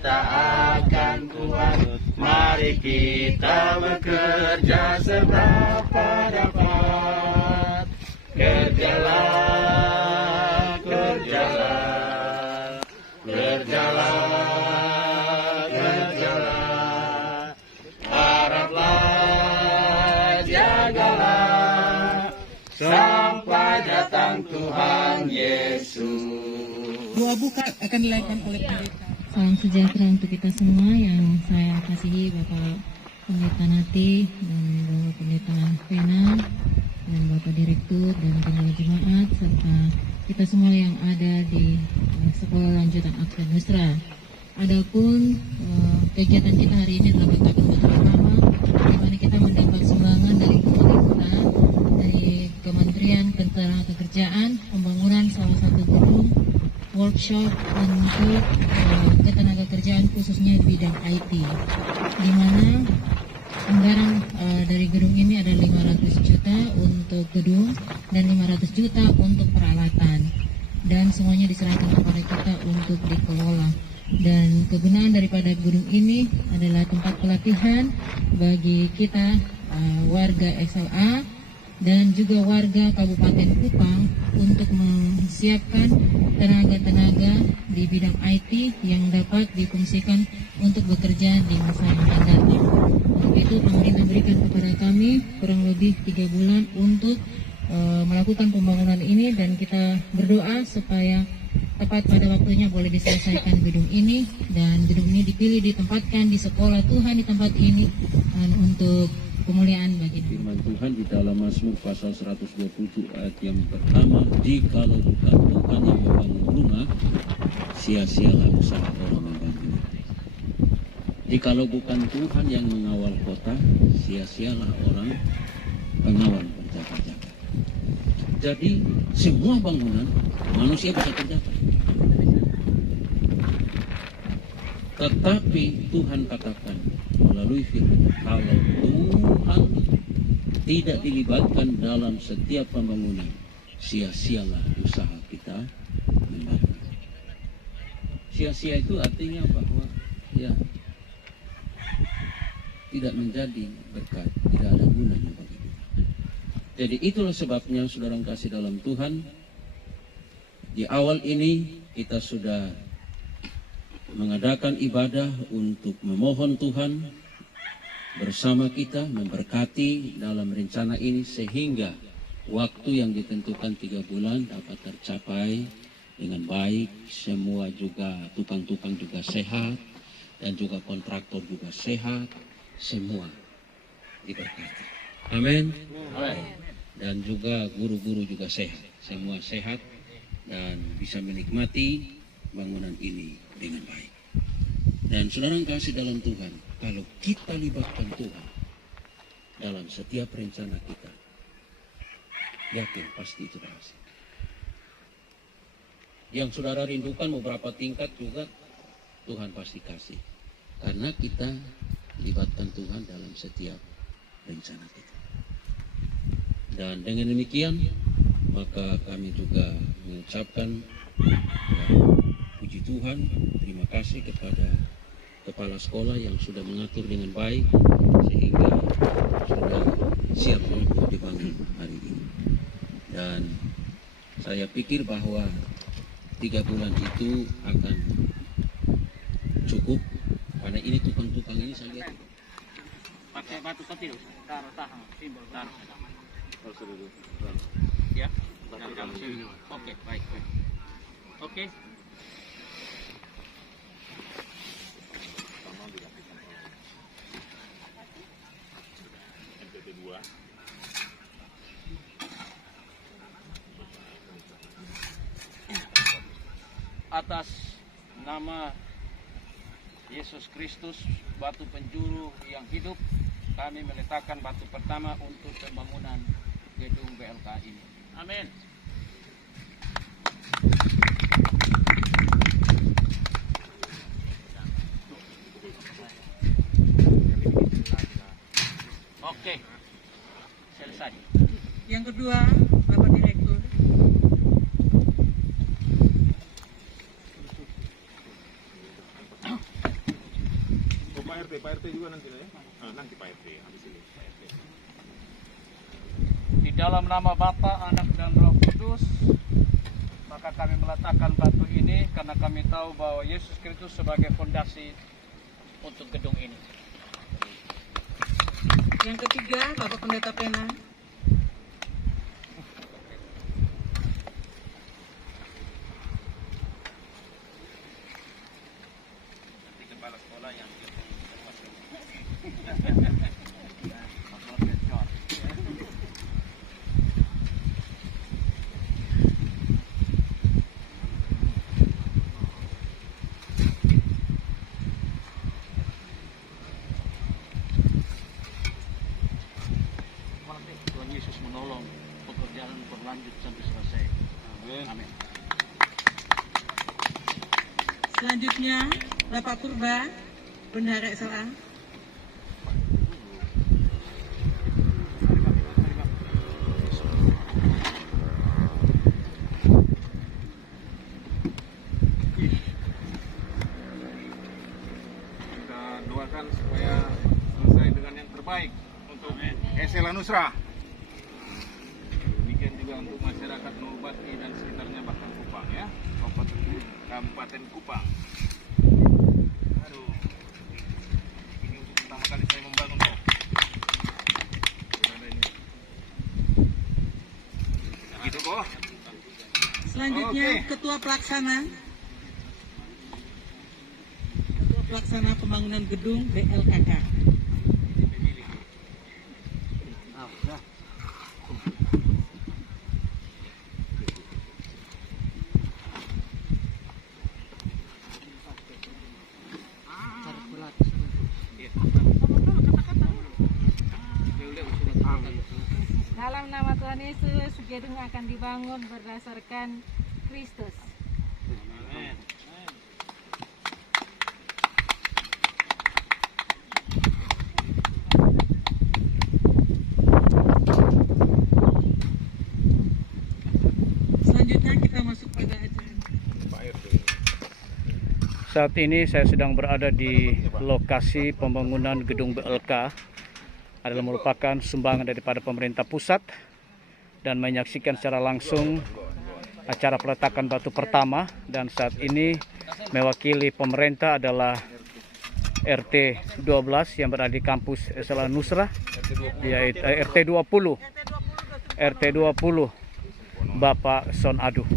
kita akan Tuhan. Mari kita bekerja seberapa dapat. Kerjalah, kerjalah, kerjalah, kerjalah. Haraplah, jagalah, sampai datang Tuhan Yesus. Doa buka akan dilakukan oleh pendeta. Salam sejahtera untuk kita semua yang saya kasihi, Bapak Pendeta Nati dan Bapak Pendeta Vena dan Bapak Direktur dan Pengurus Jemaat serta kita semua yang ada di Sekolah Lanjutan Aksen Nusra. Adapun kegiatan kita hari ini adalah bentakan batu pertama, di mana kita mendapat sumbangan dari pemerintah, dari Kementerian Ketenagakerjaan, pembangunan salah satu gedung workshop untuk ketenagakerjaan khususnya di bidang IT, di mana anggaran dari gedung ini ada 500 juta untuk gedung dan 500 juta untuk peralatan, dan semuanya diserahkan kepada kita untuk dikelola. Dan kegunaan daripada gedung ini adalah tempat pelatihan bagi kita warga SLA dan juga warga Kabupaten Kupang untuk mempersiapkan tenaga-tenaga di bidang IT yang dapat difungsikan untuk bekerja di masa yang akan datang. Untuk itu pemerintah berikan kepada kami kurang lebih 3 bulan untuk melakukan pembangunan ini, dan kita berdoa supaya tepat pada waktunya boleh diselesaikan gedung ini, dan gedung ini dipilih ditempatkan di sekolah Tuhan di tempat ini dan untuk kemuliaan bagi firman Tuhan di dalam Mazmur pasal 127 ayat yang pertama, jikalau bukan Tuhan yang membangun rumah, sia-sialah usaha orang membangun. Jikalau bukan Tuhan yang mengawal kota, sia-sialah orang pengawal berjaga-jaga. Jadi semua bangunan manusia bisa kerjakan, tetapi Tuhan katakan melalui firman, kalau Tuhan tidak dilibatkan dalam setiap pembangunan, sia-sialah usaha kita membangun. Sia-sia itu artinya bahwa ya tidak menjadi berkat, tidak ada gunanya bagi kita. Jadi itulah sebabnya saudara yang kasih dalam Tuhan, di awal ini kita sudah mengadakan ibadah untuk memohon Tuhan bersama kita memberkati dalam rencana ini, sehingga waktu yang ditentukan 3 bulan dapat tercapai dengan baik. Semua juga tukang-tukang juga sehat, dan juga kontraktor juga sehat, semua diberkati. Amin. Dan juga guru-guru juga sehat, semua sehat dan bisa menikmati bangunan ini dengan baik. Dan saudara yang kasih dalam Tuhan, kalau kita libatkan Tuhan dalam setiap rencana kita, yakin pasti itu berhasil. Yang saudara rindukan beberapa tingkat juga Tuhan pasti kasih, karena kita libatkan Tuhan dalam setiap rencana kita. Dan dengan demikian maka kami juga mengucapkan puji Tuhan, terima kasih kepada kepala sekolah yang sudah mengatur dengan baik sehingga sudah siap untuk dibangun hari ini. Dan saya pikir bahwa 3 bulan itu akan cukup, karena ini tukang-tukang ini saya lihat Pakai batu kecil, taruh tahan, simbol taruh. Ya, oke, baik. Oke. Atas nama Yesus Kristus, batu penjuru yang hidup, kami meletakkan batu pertama untuk pembangunan gedung BLK ini. Amin. Oke, selesai. Yang kedua, Bapak Direktur. nanti ya? Nanti Pak RT, habis ini Pak RT. Di dalam nama Bapa, Anak, dan Roh Kudus, maka kami meletakkan batu ini karena kami tahu bahwa Yesus Kristus sebagai fondasi untuk gedung ini. Yang ketiga, Bapak Pendeta Pena. Nanti kepala sekolah yang Tuhan Yesus menolong pekerjaan berlanjut sampai selesai. Amin. Selanjutnya, Bapak Purba, Bendahara SLA. kita doakan supaya selesai dengan yang terbaik untuk SLA Nusra. Demikian juga untuk masyarakat Nolbati dan sekitarnya, bahkan Kupang ya, Kabupaten Kupang. Aduh, ini untuk pertama kali saya membangun kok. Gitu kok. Selanjutnya, Oke. Ketua Pelaksana. Ketua Pelaksana Pembangunan Gedung BLKK. Dalam nama Tuhan Yesus, gedung akan dibangun berdasarkan Kristus. Selanjutnya kita masuk pada acara. Pak RT. Saat ini saya sedang berada di lokasi pembangunan gedung BLK. Adalah merupakan sumbangan daripada pemerintah pusat dan menyaksikan secara langsung acara peletakan batu pertama, dan saat ini mewakili pemerintah adalah RT 12 yang berada di kampus SLA Nusra, yaitu RT 20 Bapak Son Adu.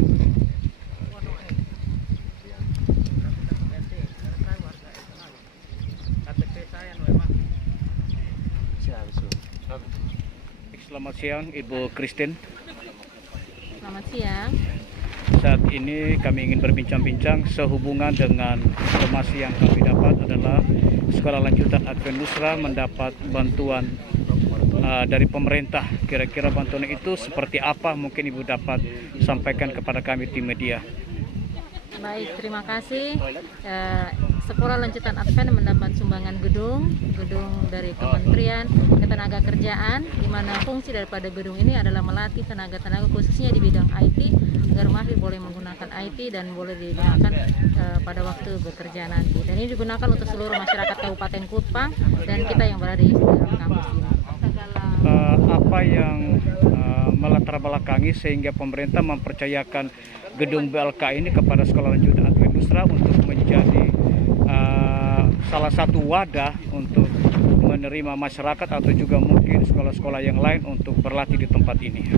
Selamat siang Ibu Christine. Selamat siang. Saat ini kami ingin berbincang-bincang sehubungan dengan informasi yang kami dapat adalah Sekolah Lanjutan Advent Nusra mendapat bantuan dari pemerintah. Kira-kira bantuan itu seperti apa, mungkin Ibu dapat sampaikan kepada kami tim media. Baik, terima kasih. Sekolah Lanjutan Advent mendapat sumbangan gedung dari Kementerian Ketenagakerjaan, di mana fungsi daripada gedung ini adalah melatih tenaga-tenaga khususnya di bidang IT agar mahir boleh menggunakan IT dan boleh digunakan pada waktu bekerja nanti. Dan ini digunakan untuk seluruh masyarakat Kabupaten Kupang dan kita yang berada di dalam kampus ini. Apa yang melatar belakangi sehingga pemerintah mempercayakan gedung BLK ini kepada Sekolah Lanjutan Advent Nusra untuk menjadi salah satu wadah untuk menerima masyarakat atau juga mungkin sekolah-sekolah yang lain untuk berlatih di tempat ini?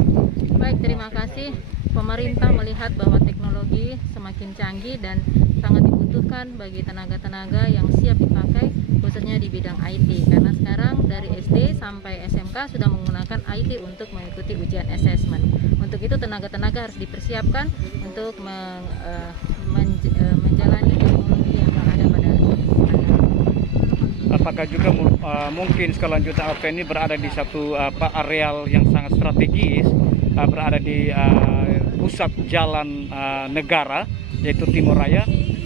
Baik, terima kasih. Pemerintah melihat bahwa teknologi semakin canggih dan sangat dibutuhkan bagi tenaga-tenaga yang siap dipakai khususnya di bidang IT, karena sekarang dari SD sampai SMK sudah menggunakan IT untuk mengikuti ujian assessment. Untuk itu tenaga-tenaga harus dipersiapkan untuk menjalani teknologi yang ada pada Apakah juga mungkin Sekolah Lanjutan Advent ini berada di satu areal yang sangat strategis, berada di pusat jalan negara, yaitu Timur Raya,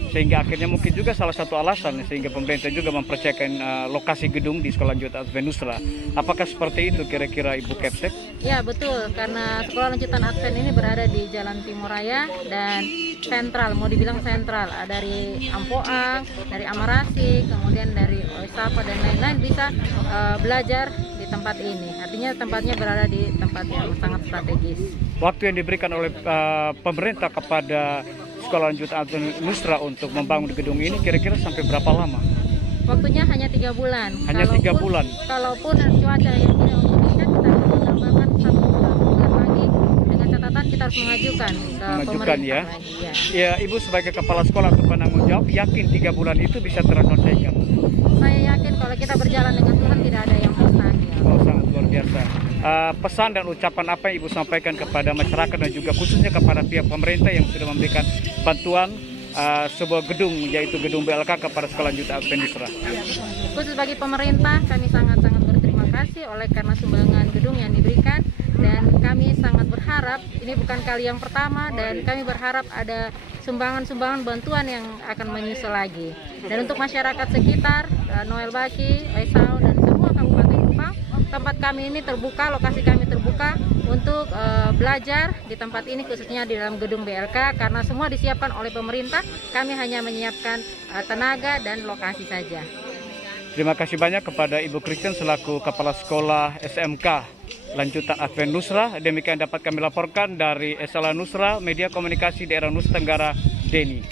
sehingga akhirnya mungkin juga salah satu alasan sehingga pemerintah juga mempercayakan lokasi gedung di Sekolah Lanjutan Advent Nusra. Apakah seperti itu kira-kira Ibu Kepsek? Ya, betul, karena Sekolah Lanjutan Advent ini berada di Jalan Timur Raya dan sentral, mau dibilang sentral, dari Ampoang, dari Amarasi, kemudian dari sapa dan lain-lain bisa belajar di tempat ini. Artinya tempatnya berada di tempat yang sangat strategis. Waktu yang diberikan oleh pemerintah kepada Sekolah Lanjutan Advent Nusra untuk membangun gedung ini kira-kira sampai berapa lama? Waktunya hanya 3 bulan. Hanya 3 bulan. Kalaupun cuaca yang tidak memungkinkan, kita harus menambahkan 1 bulan lagi. Dengan catatan kita harus mengajukan ke pemerintah ya. lagi, ya. Ya, Ibu sebagai kepala sekolah atau penanggung jawab yakin 3 bulan itu bisa terselesaikan? Saya yakin kalau kita berjalan dengan Tuhan tidak ada yang mustahil. Oh, sangat luar biasa. Pesan dan ucapan apa yang Ibu sampaikan kepada masyarakat dan juga khususnya kepada pihak pemerintah yang sudah memberikan bantuan sebuah gedung, yaitu gedung BLK kepada Sekolah Lanjutan Advent Nusra? Khusus bagi pemerintah, kami sangat-sangat berterima kasih oleh karena sumbangan gedung yang diberikan, dan kami sangat berharap ini bukan kali yang pertama, dan kami berharap ada sumbangan-sumbangan bantuan yang akan menyusul lagi. Dan untuk masyarakat sekitar, Noel Baki, Oesau, dan semua Kabupaten Kupang, tempat kami ini terbuka, lokasi kami terbuka untuk belajar di tempat ini, khususnya di dalam gedung BLK, karena semua disiapkan oleh pemerintah. Kami hanya menyiapkan tenaga dan lokasi saja. Terima kasih banyak kepada Ibu Christian selaku Kepala Sekolah SMK Lanjutan Advent Nusra. Demikian dapat kami laporkan dari SLA Nusra, Media Komunikasi Daerah Nusa Tenggara, Deni.